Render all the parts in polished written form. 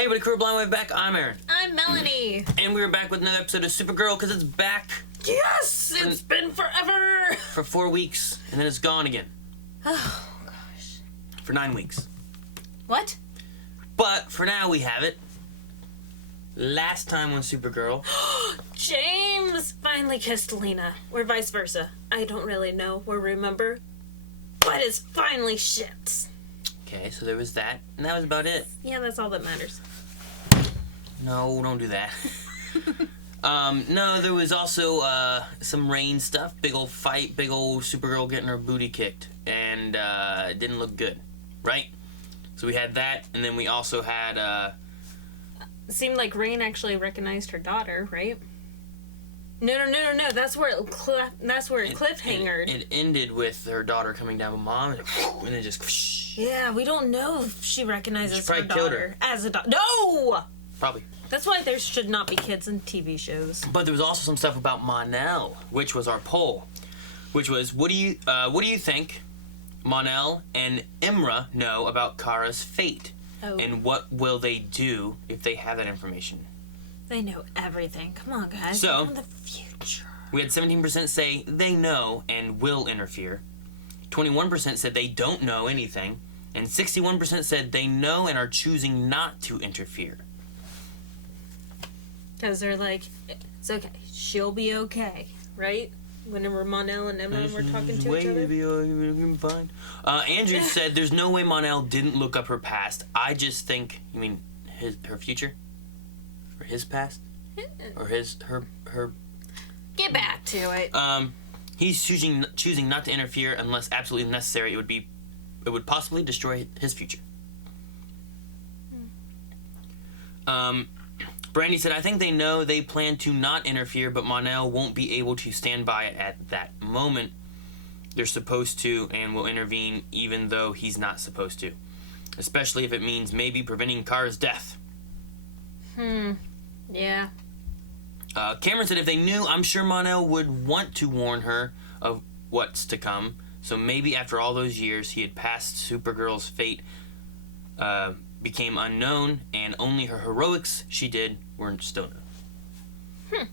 Hey everybody, Crew Blind Wave back. I'm Aaron. I'm Melanie. And we're back with another episode of Supergirl because it's back. Yes! It's been forever! For 4 weeks, and then it's gone again. Oh, gosh. For 9 weeks. What? But for now we have it. Last time on Supergirl. James finally kissed Lena. Or vice versa. I don't really know or remember. But it's finally shipped. Okay, so there was that, and that was about it. Yeah, that's all that matters. No, don't do that. No, there was also some rain stuff. Big old fight, big old Supergirl getting her booty kicked. And it didn't look good, right? So we had that, and then we also had... It seemed like Rain actually recognized her daughter, right? No. That's where it cliffhangered. It ended with her daughter coming down with Mom, and then just... Yeah, we don't know if she recognizes her killed daughter as a daughter. No! Probably. That's why there should not be kids in TV shows. But there was also some stuff about Mon-El, which was our poll, which was, what do you think Mon-El and Imra know about Kara's fate? Oh. And what will they do if they have that information? They know everything. Come on, guys. So, in the future. We had 17% say they know and will interfere. 21% said they don't know anything. And 61% said they know and are choosing not to interfere. Because they're like, it's okay. She'll be okay, right? Whenever Mon-El and Emma were talking to each other. Fine. Andrew said there's no way Mon-El didn't look up her past. I just think, you mean her future? Or his past? Or her... Get back to it. He's choosing not to interfere unless absolutely necessary. It would possibly destroy his future. Brandy said, I think they know they plan to not interfere, but Mon-El won't be able to stand by it at that moment. They're supposed to and will intervene even though he's not supposed to. Especially if it means maybe preventing Kara's death. Yeah. Cameron said if they knew, I'm sure Mon-El would want to warn her of what's to come. So maybe after all those years, he had passed Supergirl's fate, became unknown, and only her heroics she did were still known.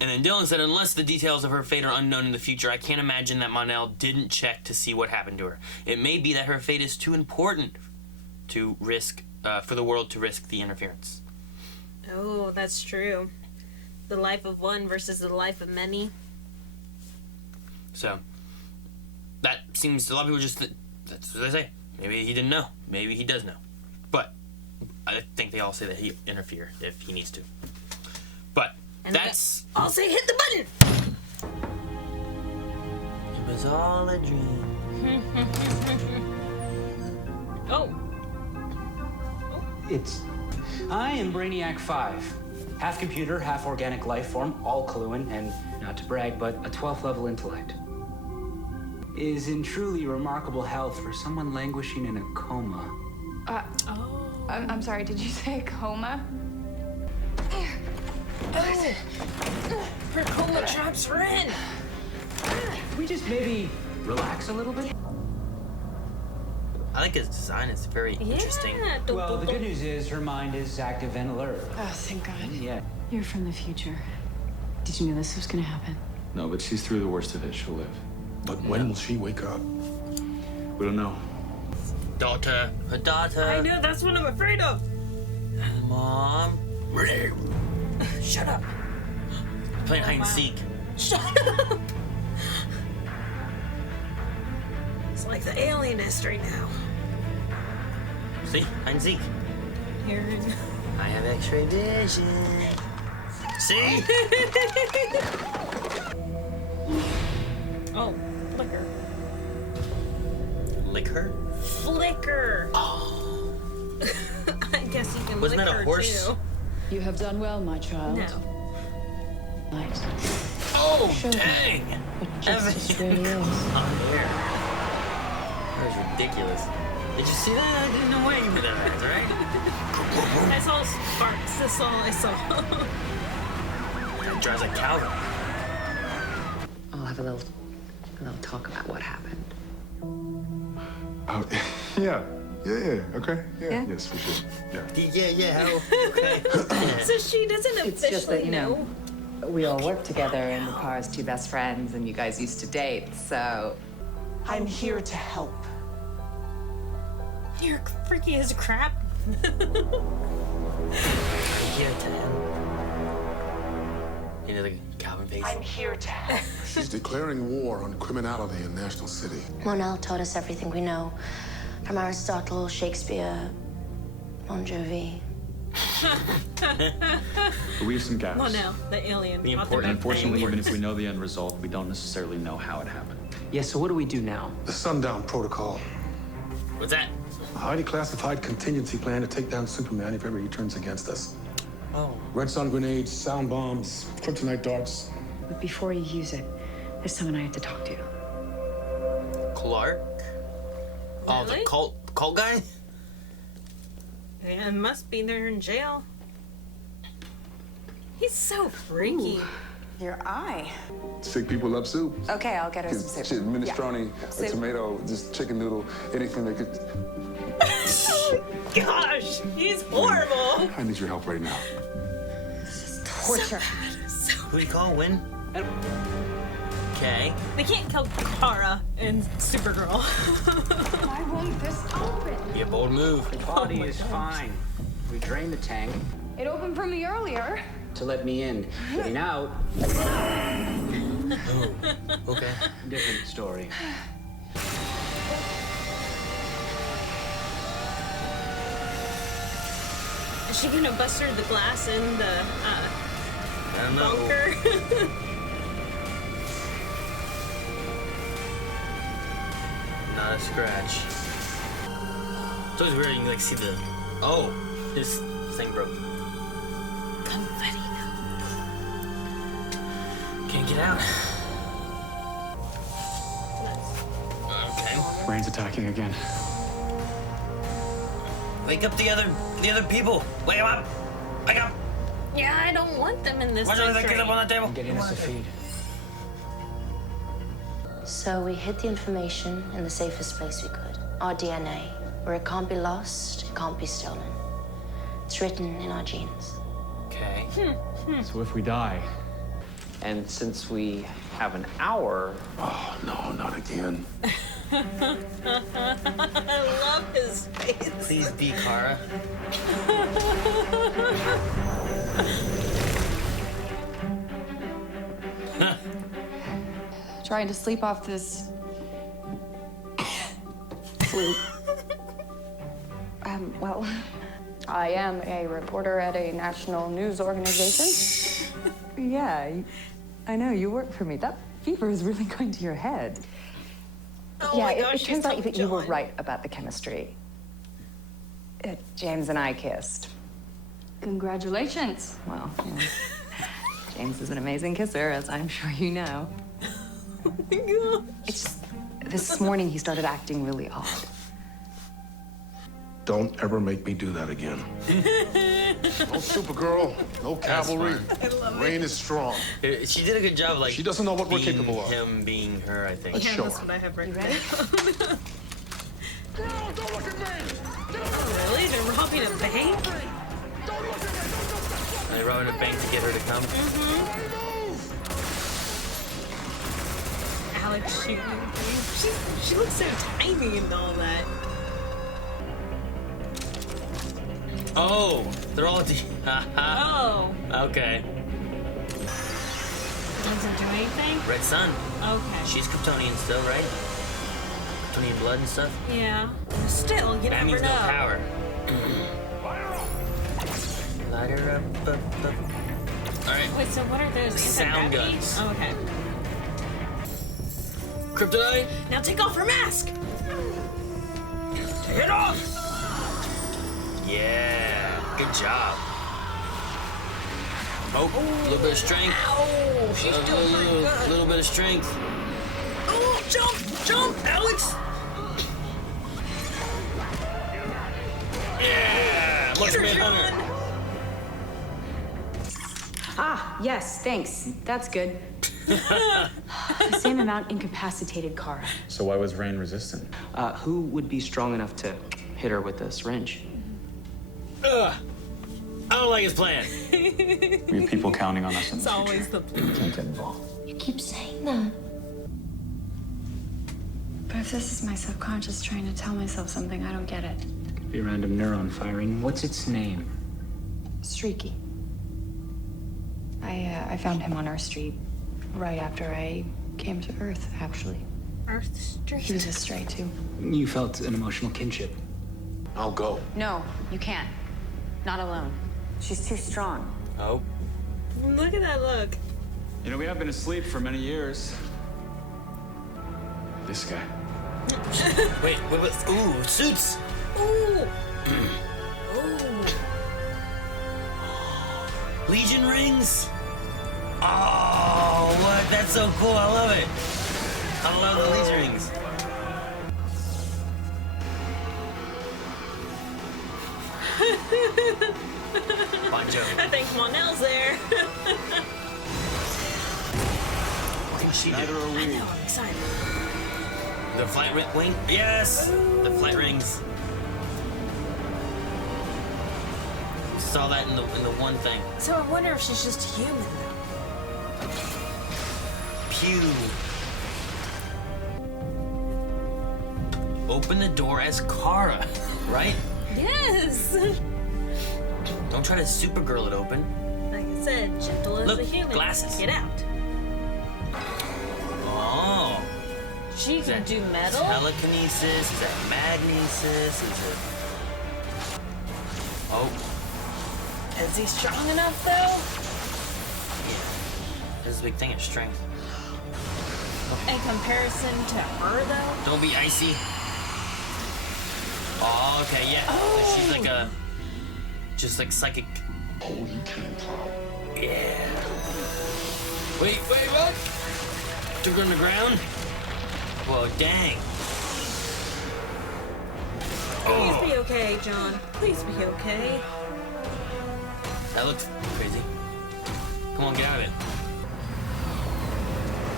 And then Dylan said, unless the details of her fate are unknown in the future, I can't imagine that Mon-El didn't check to see what happened to her. It may be that her fate is too important to risk, for the world to risk the interference. Oh, that's true. The life of one versus the life of many. So, that seems to a lot of people just... That's what they say. Maybe he didn't know. Maybe he does know. But I think they all say that he'll interfere if he needs to. But and that's... I'll say hit the button! It was all a dream. Oh. I am Brainiac 5. Half computer, half organic life form, all Cluan, and not to brag, but a 12th level intellect. Is in truly remarkable health for someone languishing in a coma. I'm sorry, did you say coma? Oh. Her coma traps her in. Can we just maybe relax a little bit? I like his design. It's very interesting. Well, the good news is her mind is active and alert. Oh, thank God. Yeah. You're from the future. Did you know this was gonna happen? No, but she's through the worst of it. She'll live. But when will she wake up? We don't know. Daughter. Her daughter. I know, that's what I'm afraid of. Mom. Shut up. Playing hide and seek. Shut up. It's like the alienist right now. See? Hide and seek. Here. I have X-ray vision. See? Oh, flicker. Lick her? Flicker. Oh. I guess you can Wasn't lick that a her horse? too. You have done well, my child. No. Right. Oh, Show them dang! what justice really is. On air. That was ridiculous. Did you see that? I didn't know what you did that, right? I saw sparks. That's all I saw. It drives like Calvin. I'll have a little talk about what happened. Oh, yeah. Yeah, okay. Yeah? Yes, for sure. Yeah. Yeah, how? Okay. So she doesn't officially It's just that, you know, know. we all work together and we're Kara's two best friends and you guys used to date, so... I'm here to help. You're freaky as crap. You know the Calvin face? I'm here to help. She's declaring war on criminality in National City. Monel taught us everything we know. From Aristotle, Shakespeare, Bon Jovi. But we have some gaps. Well, no, the alien. The not important- And unfortunately, Words. even if we know the end result, we don't necessarily know how it happened. Yeah, so what do we do now? The Sundown Protocol. What's that? A highly classified contingency plan to take down Superman if ever he turns against us. Oh. Red sun grenades, sound bombs, kryptonite darts. But before you use it, there's someone I have to talk to. Clark? Oh, Really? the cult guy? Yeah, it must be there in jail. He's so freaky. Your eye. Sick people love soup. Okay, I'll get her some soup. Shit, minestrone, Yeah. a tomato, just chicken noodle, anything that could. Gosh, he's horrible. I need your help right now. Torture. Who do you call? Win? Okay. They can't kill Kara and Supergirl. Why won't this open? Be a bold move. The body is fine. We drained the tank It opened for me earlier. to let me in. Getting out, Okay. different story. Is she gonna bust through the glass in the I don't know. bunker? Not a scratch. It's always weird, you can like see the. Oh! His thing broke. Confetti. Can't get out. Okay. Rain's attacking again. Wake up the other people! Wake 'em up! Wake up! Yeah, I don't want them in this Why don't they get up on country. that table? Getting us a feed. So we hid the information in the safest place we could. Our DNA, where it can't be lost, it can't be stolen. It's written in our genes. Okay. So if we die, And since we have an hour, Oh, no, not again. I love his face. Please be Kara. Trying to sleep off this flu. Well, I am a reporter at a national news organization. Yeah, I know, you work for me. That fever is really going to your head. Oh yeah, my it gosh, turns she's out that you were John. right about the chemistry. James and I kissed. Congratulations. Well, yeah. James is an amazing kisser, as I'm sure you know. Oh my gosh. It's just, this morning he started acting really odd. Don't ever make me do that again. No Supergirl, no cavalry. Rain is strong. She did a good job, like. She doesn't know what we're being capable of. Him being her, I think. Yeah, Sure. that's what I have written down. Girl, don't look at me! Really? They're robbing a bank? Are they robbing a bank to get her to come? Alex shooting. She looks so tiny and all that. Oh! They're all. Oh. Okay. Doesn't do anything? Red Sun. Okay. She's Kryptonian still, right? Kryptonian blood and stuff. Yeah. Still, you That never means know. no power. Light her up. Alright. Wait, so what are those? Sound Anti-gravity? guns. Oh, okay. Kryptonite! Now take off her mask! Take it off! Yeah. Good job. Oh, a little bit of strength. Ow! She's still pretty good. Little bit of strength. Oh, jump! Jump, Alex! Yeah! Look at Manhunter. Ah, yes, thanks. That's good. The same amount incapacitated Kara. so why was Rain resistant? Who would be strong enough to hit her with a syringe. Ugh! I don't like his plan. We have people counting on us in It's the always future. the We can't get involved. You keep saying that. But if this is my subconscious trying to tell myself something, I don't get it. Could be random neuron firing. What's its name? Streaky. I found him on our street right after I came to Earth, actually. Earth Street. He was a stray, too. You felt an emotional kinship. I'll go. No, you can't. Not alone. She's too strong. Oh. Look at that look. You know, we have been asleep for many years. This guy. Wait. Ooh, suits. Ooh. Ooh. Legion rings. Oh, what? That's so cool. I love it. I love the Legion rings. Poncho. I think Monel's there. What can she do? Neither are we. I know, I'm excited. The flight wing? Yes! The flight rings. Saw that in the one thing. So I wonder if she's just human. Pew. Open the door as Kara, right? Yes. Don't try to Supergirl it open. Like I said, gentle as Look, a human. glasses. Get out. Oh. She can do metal. Telekinesis? Is that magnesis? Is it... Oh. Is he strong enough though? Yeah. This is a big thing of strength. In comparison to her though? Don't be icy. Oh, okay, yeah. Oh. So she's like a... Just like psychic... Oh, you can't talk. Yeah. Wait, what? Took her on the ground? Whoa, dang. Please be okay, John. Please be okay. That looks crazy. Come on, get out of it.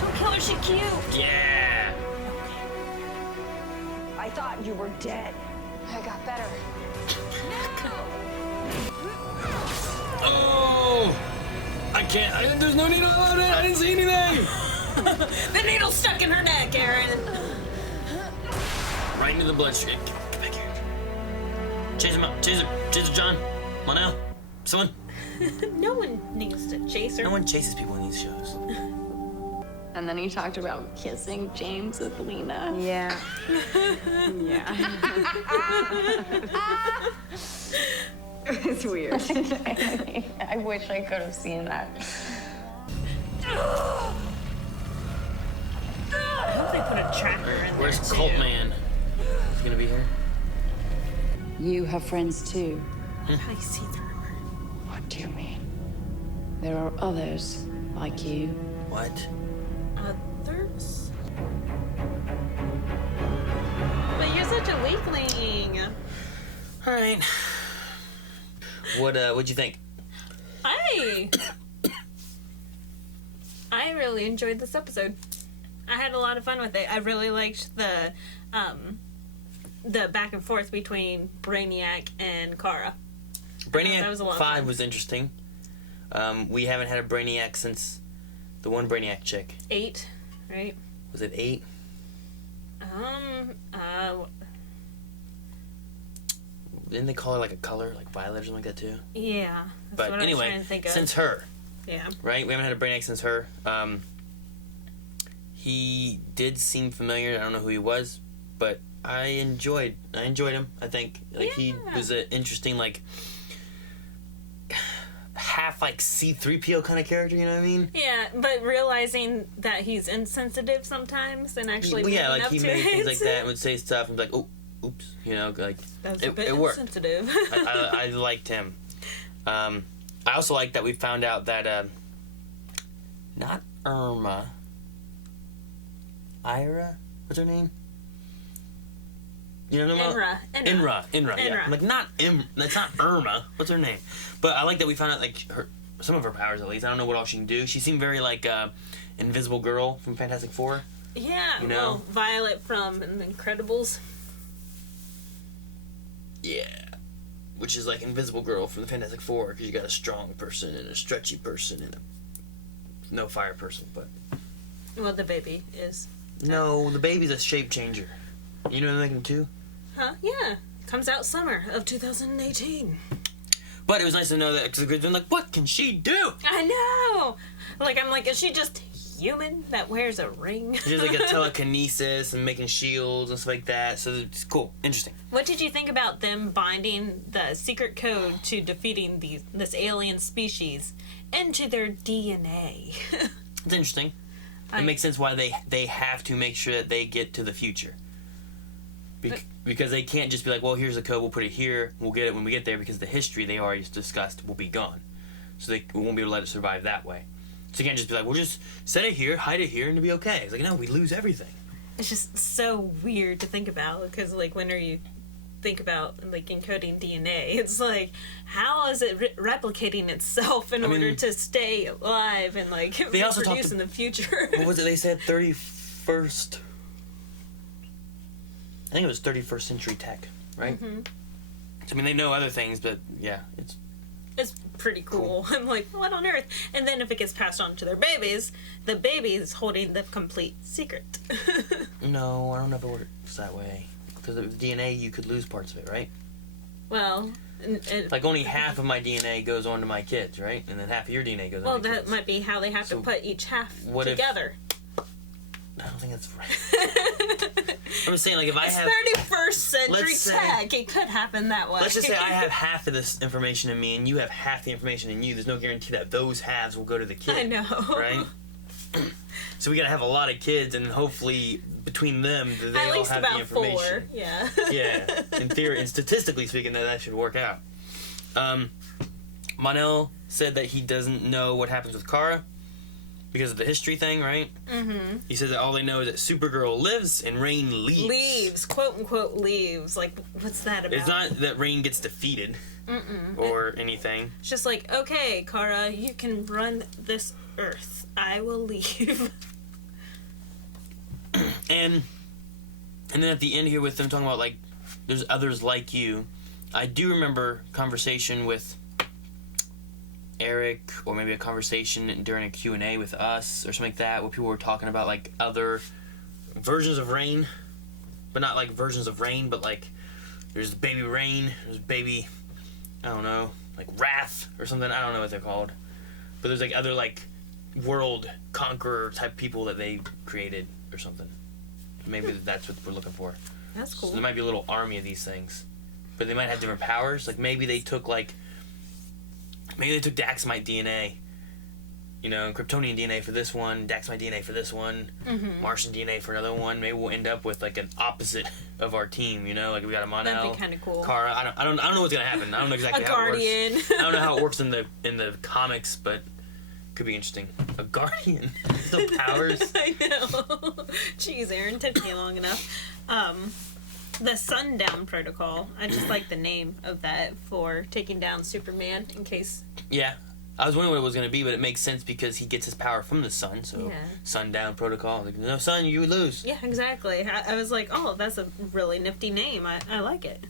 Don't kill her, she's cute. Yeah. I thought you were dead. I got better. Oh! I can't. There's no needle on it. I didn't see anything. The needle's stuck in her neck, Aaron. Right into the bloodstream. Get back here. Chase him up. Chase her, John. Come on now. Someone. No one needs to chase her. No one chases people in these shows. And then he talked about kissing James with Lena. Yeah. Yeah. It's weird. I wish I could have seen that. I hope they put a tracker in Where's there, Cult too. Man? He's gonna be here. You have friends too. I see through her. What do you mean? There are others like you. What? Others? But you're such a weakling. All right. What'd you think? I really enjoyed this episode. I had a lot of fun with it. I really liked the back and forth between Brainiac and Kara. Brainiac that was a lot of 5 fun. was interesting. We haven't had a Brainiac since the one Brainiac chick. 8, right? Was it 8? Didn't they call her like a color, like violet or something like that too? Yeah. That's But what I was anyway, trying to think of. since her, Yeah. right? We haven't had a Brainiac since her. He did seem familiar. I don't know who he was, but I enjoyed him. I think he was an interesting, like half like C-3PO kind of character. You know what I mean? Yeah, but realizing that he's insensitive sometimes and actually Well, yeah, living like up he to made things it. like that and would say stuff and be like, oh, oops, you know, like That was a bit it worked. insensitive. I liked him. I also like that we found out that not Irma, Ira, what's her name? You know what I'm talking about? Inra. Yeah. I'm like, that's not Irma. What's her name? But I like that we found out like some of her powers at least. I don't know what all she can do. She seemed very like Invisible Girl from Fantastic Four. Yeah, You know? well, Violet from The Incredibles. which is like Invisible Girl from the Fantastic Four, because you got a strong person and a stretchy person and a no fire person, but... Well, the baby is... No, the baby's a shape changer. You know what they're making too? Huh? Yeah. Comes out summer of 2018. But it was nice to know that, because they're like, what can she do? I know! Like, I'm like, is she just human that wears a ring? She's like a telekinesis and making shields and stuff like that, so it's cool. Interesting. What did you think about them binding the secret code to defeating this alien species into their DNA? It's interesting. It makes sense why they have to make sure that they get to the future. Because they can't just be like, well, here's the code, we'll put it here, we'll get it when we get there, because the history they already discussed will be gone. So they won't be able to let it survive that way. So you can't just be like, we'll just set it here, hide it here, and it'll be okay. It's like, no, we lose everything. It's just so weird to think about, because, like, whenever you think about, like, encoding DNA, it's like, how is it replicating itself in order to stay alive and, like, they also reproduce in the future? What was it? They said 31st... I think it was 31st century tech, right? Mm-hmm. So, I mean, they know other things, but, yeah, it's pretty cool. I'm like, what on earth? And then if it gets passed on to their babies, the baby is holding the complete secret. No, I don't know if it works that way. Because of DNA, you could lose parts of it, right? Well... like, only half of my DNA goes on to my kids, right? And then half of your DNA goes on to my kids. That might be how they have to put each half together. I don't think that's right. I'm just saying, like, if I have... It's 31st century tech. It could happen that way. Let's just say I have half of this information in me, and you have half the information in you. There's no guarantee that those halves will go to the kid. I know. Right? So we gotta have a lot of kids, and hopefully, between them, they all have the information. 4, yeah. Yeah. In theory, and statistically speaking, that should work out. Mon-El said that he doesn't know what happens with Kara, because of the history thing, right? Mm-hmm. He said that all they know is that Supergirl lives and Rain leaves. Leaves, quote unquote leaves. Like, what's that about? It's not that Rain gets defeated or anything. It's just like, okay, Kara, you can run this Earth. I will leave. and then at the end here with them talking about, like, there's others like you. I do remember conversation with Eric, or maybe a conversation during a Q&A with us or something like that, where people were talking about, like, other versions of Rain, but not like versions of Rain, but like there's baby Rain, there's baby, I don't know, like Wrath or something. I don't know what they're called, but there's like other like world conqueror type people that they created or something. Maybe that's what we're looking for. That's cool. So there might be a little army of these things, but they might have different powers. Like maybe they took Daxamite DNA, you know, Kryptonian DNA for this one, Daxamite DNA for this one, Martian DNA for another one. Maybe we'll end up with like an opposite of our team, you know, like we got a Mon-El, that'd be kind of cool. Kara. I don't know what's gonna happen. I don't know exactly how Guardian. it works. I don't know how it works in the comics, but could be interesting. A Guardian, no powers. I know. Jeez, Aaron, took me long enough. The Sundown Protocol. I just like the name of that for taking down Superman in case. Yeah. I was wondering what it was going to be, but it makes sense because he gets his power from the sun, so yeah. Sundown Protocol. Like, no sun, you would lose. Yeah, exactly. I was like, oh, that's a really nifty name. I like it.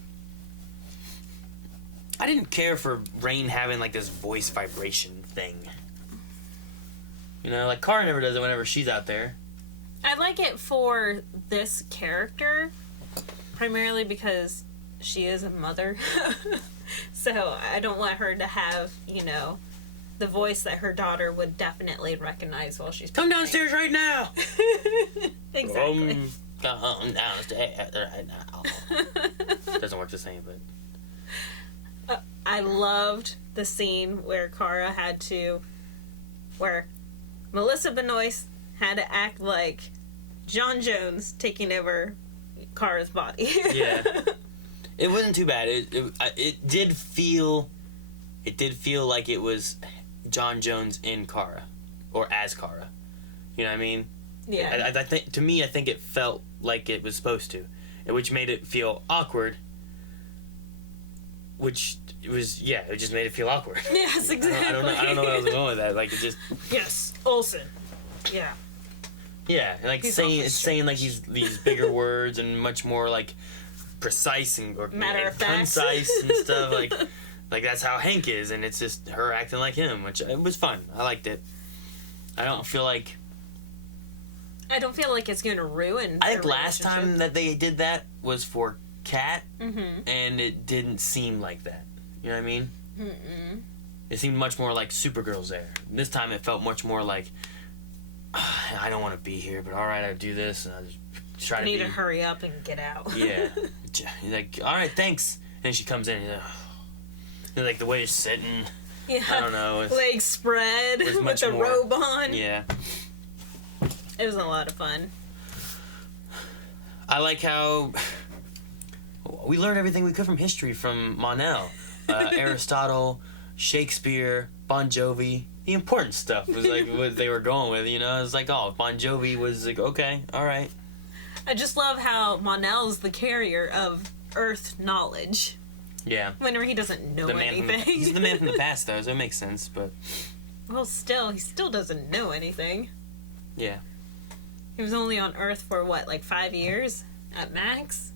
I didn't care for Rain having, like, this voice vibration thing. You know, like, Kara never does it whenever she's out there. I like it for this character, primarily because she is a mother. So I don't want her to have, you know, the voice that her daughter would definitely recognize while she's Come downstairs right now! Exactly. Come downstairs right now. Doesn't work the same, but... I loved the scene where Melissa Benoist had to act like John Jones taking over Kara's body. Yeah. It wasn't too bad. It did feel like it was John Jones in Kara, or as Kara. You know what I mean? Yeah. I think, to me, I think it felt like it was supposed to, which made it feel awkward. Which it just made it feel awkward. Yes, exactly. I don't know what I was going with that. Like, it just... Yes, Olsen. Yeah. Yeah, like saying like these bigger words and much more like precise and Matter of fact. concise and stuff. Like that's how Hank is, and it's just her acting like him, which it was fun. I liked it. I don't feel like it's gonna ruin. I think last time that they did that was for Kat, Mm-hmm. and it didn't seem like that. You know what I mean? Mm-mm. It seemed much more like Supergirl's there. This time it felt much more like, I don't want to be here, but all right, I do this, and I just try I to need be. to hurry up and get out. Yeah. Like, all right, thanks. And she comes in, and like the way you're sitting. Yeah. I don't know. Legs spread It's with much the more- robe on. Yeah. It was a lot of fun. I like how we learned everything we could from history from Monel, Aristotle, Shakespeare, Bon Jovi. The important stuff was like what they were going with, you know. It's like, oh, Bon Jovi was like, okay, all right. I just love how Monel's the carrier of Earth knowledge. Yeah. Whenever he doesn't know anything. He's the man from the past, though, so it makes sense. But Well, he still doesn't know anything. yeah. He was only on Earth for what, like 5 years at max?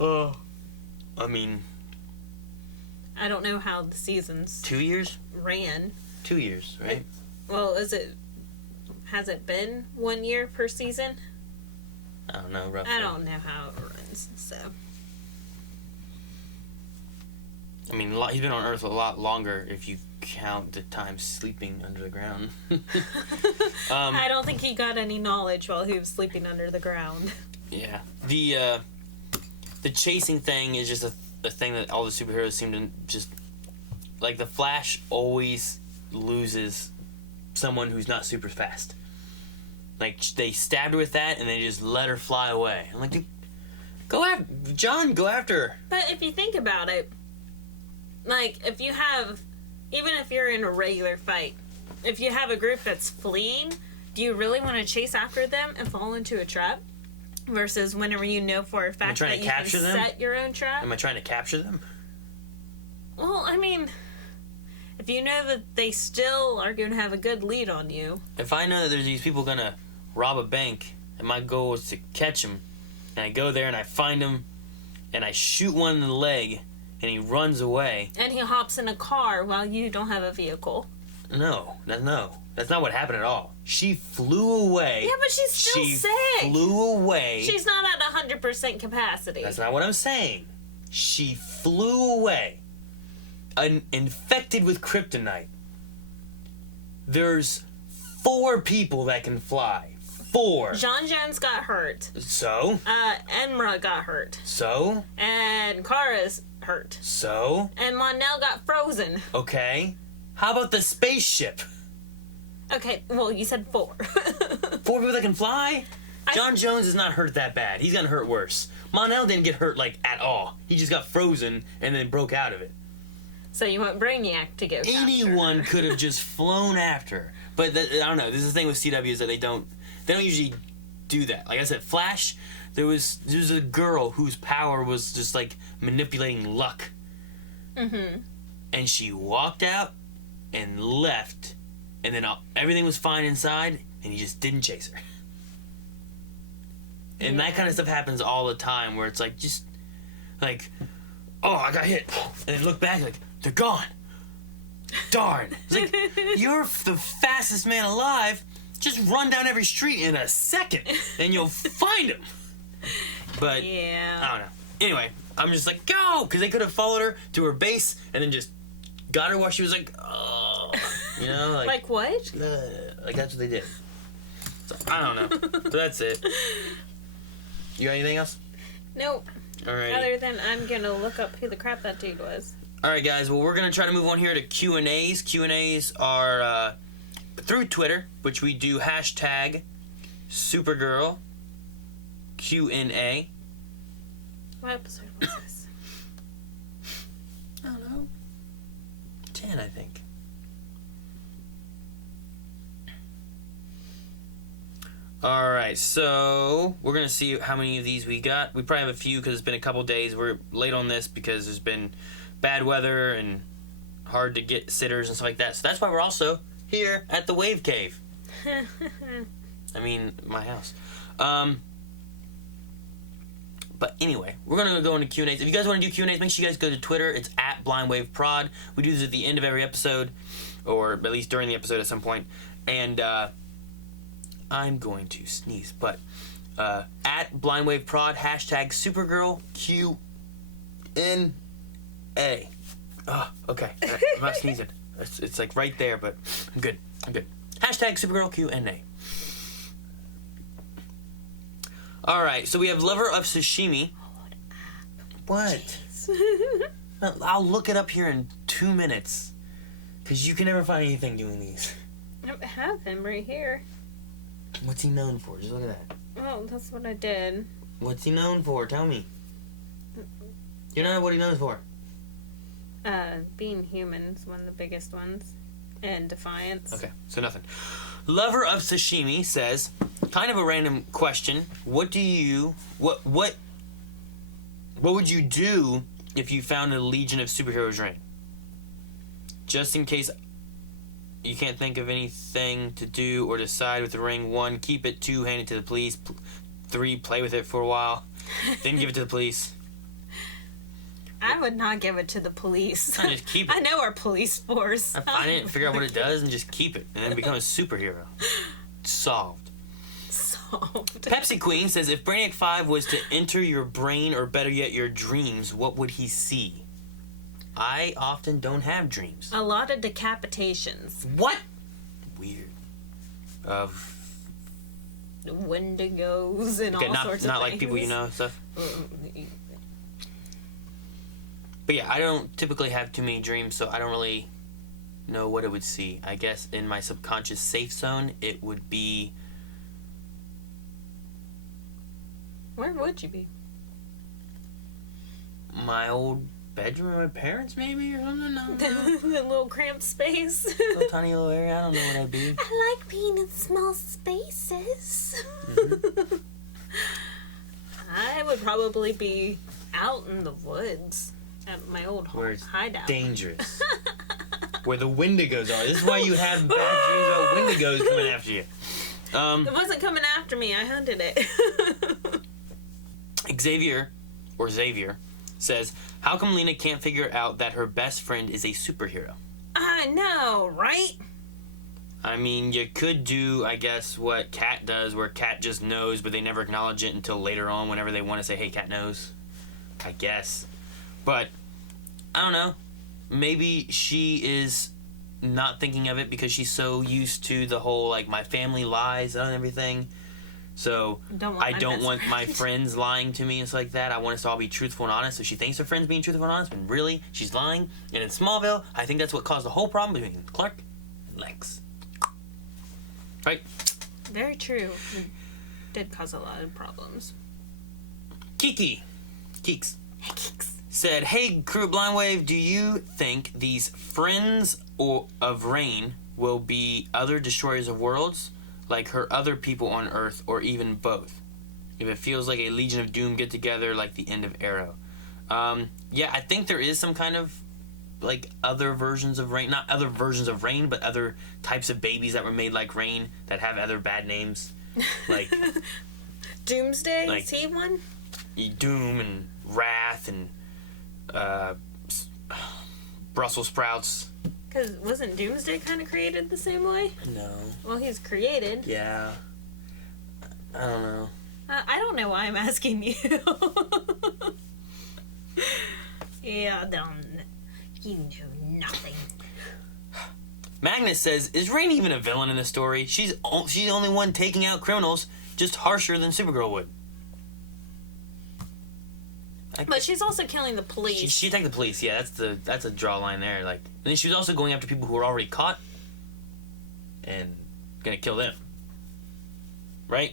I mean, I don't know how the seasons 2 years? ran. 2 years, right? Well, has it been 1 year per season? I don't know, roughly. I don't know how it runs, so. I mean, he's been on Earth a lot longer if you count the time sleeping under the ground. I don't think he got any knowledge while he was sleeping under the ground. Yeah. The chasing thing is just a thing that all the superheroes seem to just... Like, the Flash always loses someone who's not super fast. Like, they stabbed her with that, and they just let her fly away. I'm like, dude, go after her. But if you think about it, like, if you have... Even if you're in a regular fight, if you have a group that's fleeing, do you really want to chase after them and fall into a trap? Versus whenever you know for a fact that you can set your own trap? Am I trying to capture them? Well, I mean, if you know that they still are going to have a good lead on you. If I know that there's these people gonna rob a bank, and my goal is to catch them, and I go there and I find him, and I shoot one in the leg, and he runs away. And he hops in a car while you don't have a vehicle. No. That's not what happened at all. She flew away. Yeah, but she's still sick. She flew away. She's not at 100% capacity. That's not what I'm saying. She flew away. Infected with kryptonite. There's 4 people that can fly. 4. John Jones got hurt. So? Emra got hurt. So? And Kara's hurt. So? And Monel got frozen. Okay. How about the spaceship? Okay, well, you said 4. 4 people that can fly? John Jones is not hurt that bad. He's gotten hurt worse. Monel didn't get hurt, like, at all. He just got frozen and then broke out of it. So you want Brainiac to go Anyone could have just flown after her. But I don't know. This is the thing with CW is that they don't usually do that. Like I said, Flash, there was a girl whose power was just like manipulating luck. Mm-hmm. And she walked out and left, and then everything was fine inside, and he just didn't chase her. And that kind of stuff happens all the time, where it's like, just like, oh, I got hit, and then look back, like, they're gone. Darn. It's like, you're the fastest man alive. Just run down every street in a second, and you'll find him. But, yeah. I don't know. Anyway, I'm just like, go! Because they could have followed her to her base, and then just got her while she was like, oh. You know? Like what? Like, that's what they did. So, I don't know. But that's it. You got anything else? Nope. Alright. Other than I'm gonna look up who the crap that dude was. Alright, guys. Well, we're going to try to move on here to Q&As. Q&As are through Twitter, which we do hashtag Supergirl Q&A. What episode was this? I don't know. 10, I think. Alright, so we're going to see how many of these we got. We probably have a few because it's been a couple days. We're late on this because there's been bad weather and hard to get sitters and stuff like that. So that's why we're also here at the Wave Cave. I mean, my house. But anyway, we're going to go into Q&As. If you guys want to do Q&As, make sure you guys go to Twitter. It's at BlindWaveProd. We do this at the end of every episode, or at least during the episode at some point. And I'm going to sneeze, but at BlindWaveProd, hashtag Supergirl Q&A. Oh, okay. I'm not sneezing. It's like right there, but I'm good. Hashtag Supergirl Q&A. All right, so we have Lover of Sashimi. What? I'll look it up here in 2 minutes, because you can never find anything doing these. I have him right here. What's he known for? Just look at that. Oh, that's what I did. What's he known for? Tell me. You know what he knows for? Being human is one of the biggest ones. And defiance. Okay, so nothing. Lover of Sashimi says, kind of a random question. What would you do if you found a Legion of Superheroes ring? Just in case you can't think of anything to do or decide with the ring. 1, keep it. 2, hand it to the police. 3, play with it for a while. Then give it to the police. I would not give it to the police. I just keep it. I know our police force. I find it, figure out what it does, and just keep it. And then become a superhero. Solved. Pepsi Queen says, if Brainiac 5 was to enter your brain, or better yet, your dreams, what would he see? I often don't have dreams. A lot of decapitations. What? Weird. Of Wendigos and all sorts of not things. like people you know and stuff. But yeah, I don't typically have too many dreams, so I don't really know what it would see. I guess in my subconscious safe zone, it would be... Where would you be? My old bedroom with my parents, maybe, or something? I don't know. The little cramped space. Little tiny little area. I don't know what I'd be. I like being in small spaces. Mm-hmm. I would probably be out in the woods at my old Where it's hideout. dangerous. Where the Wendigos are. This is why you have bad dreams about Wendigos coming after you. It wasn't coming after me. I hunted it. Xavier says, how come Lena can't figure out that her best friend is a superhero? I know, right? I mean, you could do, I guess, what Kat does, where Kat just knows, but they never acknowledge it until later on whenever they want to say, hey, Kat knows. I guess. But, I don't know. Maybe she is not thinking of it because she's so used to the whole, like, my family lies and everything. So, I don't want my friends lying to me and stuff like that. I want us to all be truthful and honest. So she thinks her friend's being truthful and honest, when really, she's lying. And in Smallville, I think that's what caused the whole problem between Clark and Lex. Right? Very true. It did cause a lot of problems. Keeks said, hey, crew of Blindwave, do you think these friends of Rain will be other destroyers of worlds, like her other people on Earth, or even both? If it feels like a Legion of Doom get-together like the end of Arrow. Yeah, I think there is some kind of, like, other versions of Rain. Not other versions of Rain, but other types of babies that were made like Rain that have other bad names. Like... Doomsday? Like, is he one? Doom and Wrath and Brussels sprouts. Because wasn't Doomsday kind of created the same way? No. Well, he's created. Yeah. I don't know. I don't know why I'm asking you. Yeah, you know nothing. Magnus says, is Rain even a villain in this story? She's the only one taking out criminals, just harsher than Supergirl would. But she's also killing the police. She attacked the police, yeah, that's a draw line there. Like, and then she was also going after people who were already caught and gonna kill them. Right?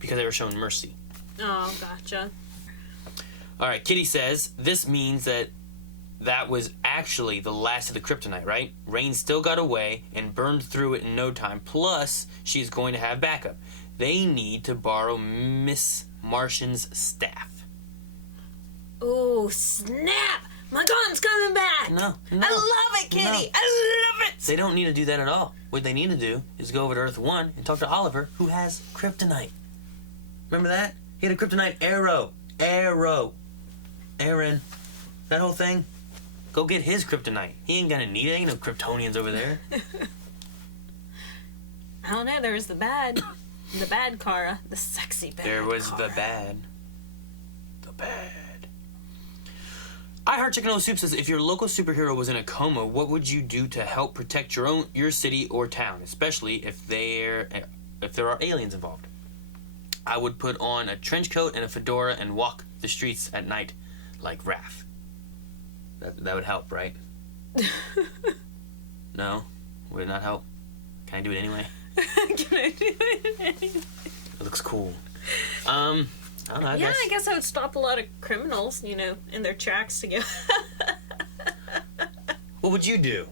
Because they were shown mercy. Oh, gotcha. Alright, Kitty says, this means that was actually the last of the kryptonite, right? Rain still got away and burned through it in no time. Plus, she's going to have backup. They need to borrow Miss Martian's staff. Oh, snap! My gun's coming back! No. I love it, Kitty! No. I love it! They don't need to do that at all. What they need to do is go over to Earth 1 and talk to Oliver, who has kryptonite. Remember that? He had a kryptonite arrow. Aaron. That whole thing. Go get his kryptonite. He ain't gonna need it. Ain't no Kryptonians over there. I don't know. There was the bad Kara, the sexy bad. There was Kara. the bad. I Heart Chicken Soup says, if your local superhero was in a coma, what would you do to help protect your city or town, especially if there are aliens involved? I would put on a trench coat and a fedora and walk the streets at night like Raph. That would help, right? No? Would it not help? Can I do it anyway? Can I do it anyway? It looks cool. I don't know, I guess. I guess I would stop a lot of criminals, in their tracks to go. What would you do?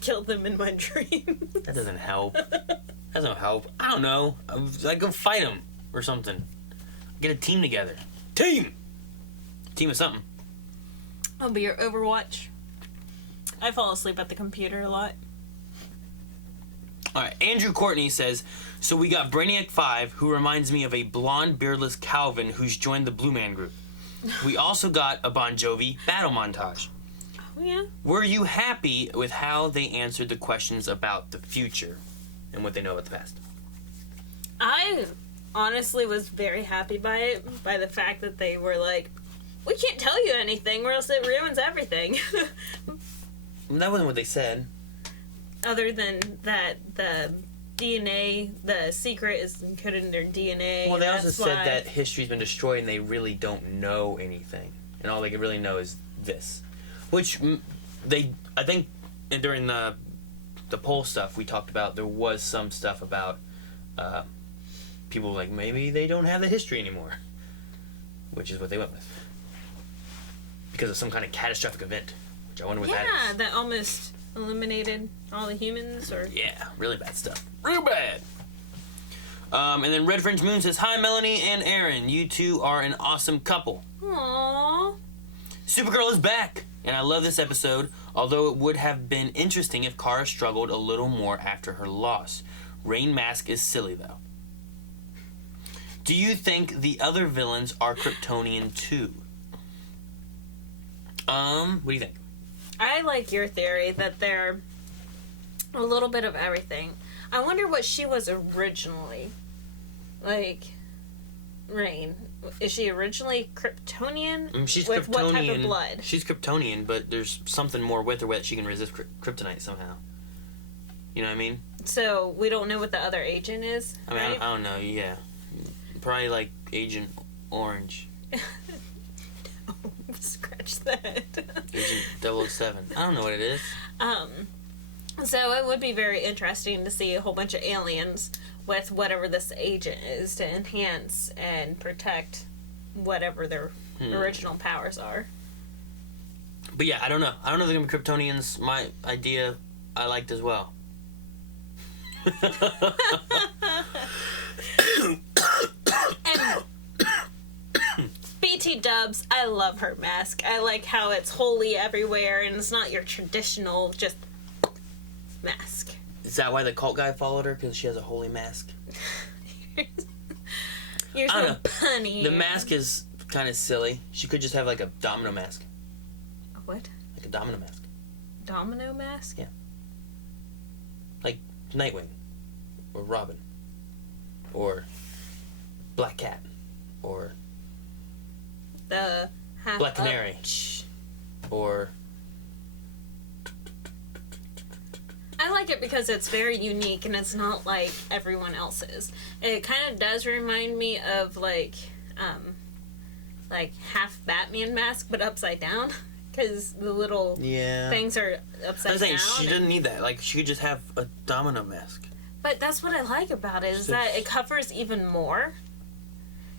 Kill them in my dreams. That doesn't help. That doesn't help. I don't know. I'd go fight them or something. Get a team together. Team of something. I'll be your Overwatch. I fall asleep at the computer a lot. Alright, Andrew Courtney says, so we got Brainiac 5, who reminds me of a blonde, beardless Calvin who's joined the Blue Man Group. We also got a Bon Jovi battle montage. Oh, yeah? Were you happy with how they answered the questions about the future and what they know about the past? I honestly was very happy by it, by the fact that they were like, we can't tell you anything or else it ruins everything. That wasn't what they said. Other than that, the DNA, the secret is encoded in their DNA. Well, they also said that history's been destroyed and they really don't know anything. And all they can really know is this. Which, I think during the poll stuff we talked about, there was some stuff about people like, maybe they don't have the history anymore. Which is what they went with. Because of some kind of catastrophic event. Which I wonder what that is. Yeah, that almost eliminated all the humans, or... Yeah, really bad stuff. Real bad! And then Red Fringe Moon says, hi, Melanie and Aaron. You two are an awesome couple. Aww. Supergirl is back, and I love this episode, although it would have been interesting if Kara struggled a little more after her loss. Rain Mask is silly, though. Do you think the other villains are Kryptonian, too? What do you think? I like your theory that they're a little bit of everything. I wonder what she was originally. Like, Rain. Is she originally Kryptonian? She's with Kryptonian. What type of blood? She's Kryptonian, but there's something more with her that she can resist kryptonite somehow. You know what I mean? So, we don't know what the other agent is? I mean, right? I don't know, yeah. Probably like Agent Orange. Scratch that. Agent 007. I don't know what it is. So it would be very interesting to see a whole bunch of aliens with whatever this agent is to enhance and protect whatever their original powers are. But yeah, I don't know. I don't know if they're going to be Kryptonians. My idea I liked as well. And BT Dubs, I love her mask. I like how it's holy everywhere and it's not your traditional just mask. Is that why the cult guy followed her? Because she has a holy mask? You're so punny. The mask is kind of silly. She could just have like a domino mask. What? Like a domino mask. Domino mask? Yeah. Like Nightwing. Or Robin. Or Black Cat. Or the half Black Canary. Or I like it because it's very unique and it's not like everyone else's. It kind of does remind me of like half Batman mask but upside down because the little things are upside down. She doesn't need that. Like she could just have a domino mask. But that's what I like about it is that it covers even more.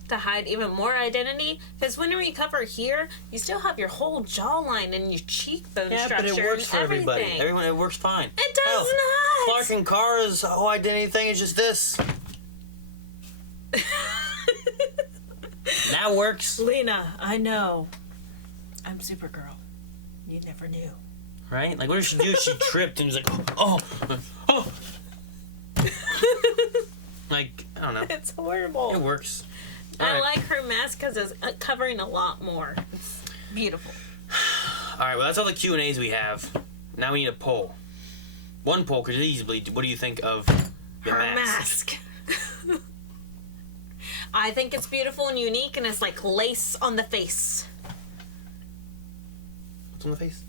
To hide even more identity, because whenever you cover here, you still have your whole jawline and your cheekbone structure. Yeah, but it works for everything. everybody. Everyone, it works fine. It does not. Clark and Kara's whole identity thing is just this. That works. Lena, I know. I'm Supergirl. You never knew. Right? Like, what did she do? She tripped and was like, oh. Like, I don't know. It's horrible. It works. I like her mask because it's covering a lot more. It's beautiful. All right, well, that's all the Q&As we have. Now we need a poll. One poll could easily, what do you think of the Her mask. I think it's beautiful and unique, and it's like lace on the face. What's on the face?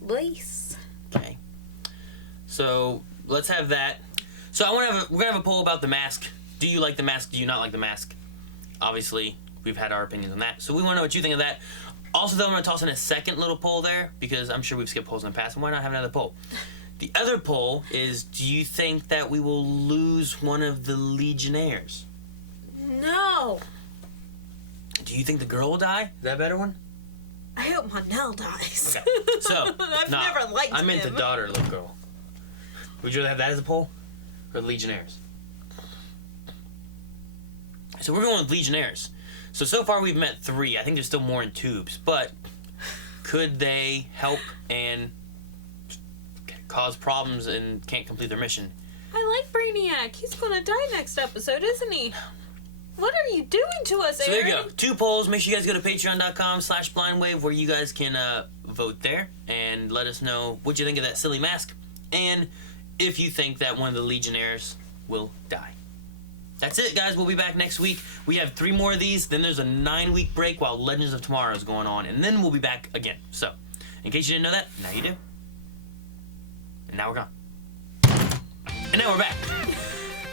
Lace. Okay. So let's have that. So we're gonna have a poll about the mask. Do you like the mask? Do you not like the mask? Obviously, we've had our opinions on that. So we want to know what you think of that. Also, though, I'm gonna toss in a second little poll there because I'm sure we've skipped polls in the past. And why not have another poll? The other poll is: do you think that we will lose one of the Legionnaires? No. Do you think the girl will die? Is that a better one? I hope Monel dies. Okay. So I've never liked I meant him. the daughter of the girl. Would you rather have that as a poll or the Legionnaires? So we're going with Legionnaires. So far we've met 3. I think there's still more in tubes, but could they help and cause problems and can't complete their mission? I like Brainiac. He's gonna die next episode, isn't he? What are you doing to us, So Aaron? there you go. 2 polls. Make sure you guys go to patreon.com/blindwave where you guys can vote there and let us know what you think of that silly mask and if you think that one of the Legionnaires will die. That's it, guys. We'll be back next week. We have 3 more of these. Then there's a 9-week break while Legends of Tomorrow is going on. And then we'll be back again. So, in case you didn't know that, now you do. And now we're gone. And now we're back.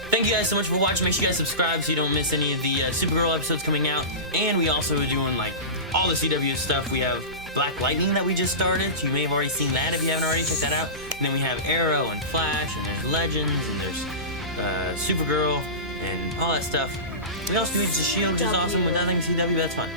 Thank you guys so much for watching. Make sure you guys subscribe so you don't miss any of the Supergirl episodes coming out. And we also are doing, like, all the CW stuff. We have Black Lightning that we just started. So you may have already seen that if you haven't already. Check that out. And then we have Arrow and Flash. And there's Legends. And there's Supergirl. And all that stuff. We also do Agents of S.H.I.E.L.D., which is awesome with nothing CW, that's fun.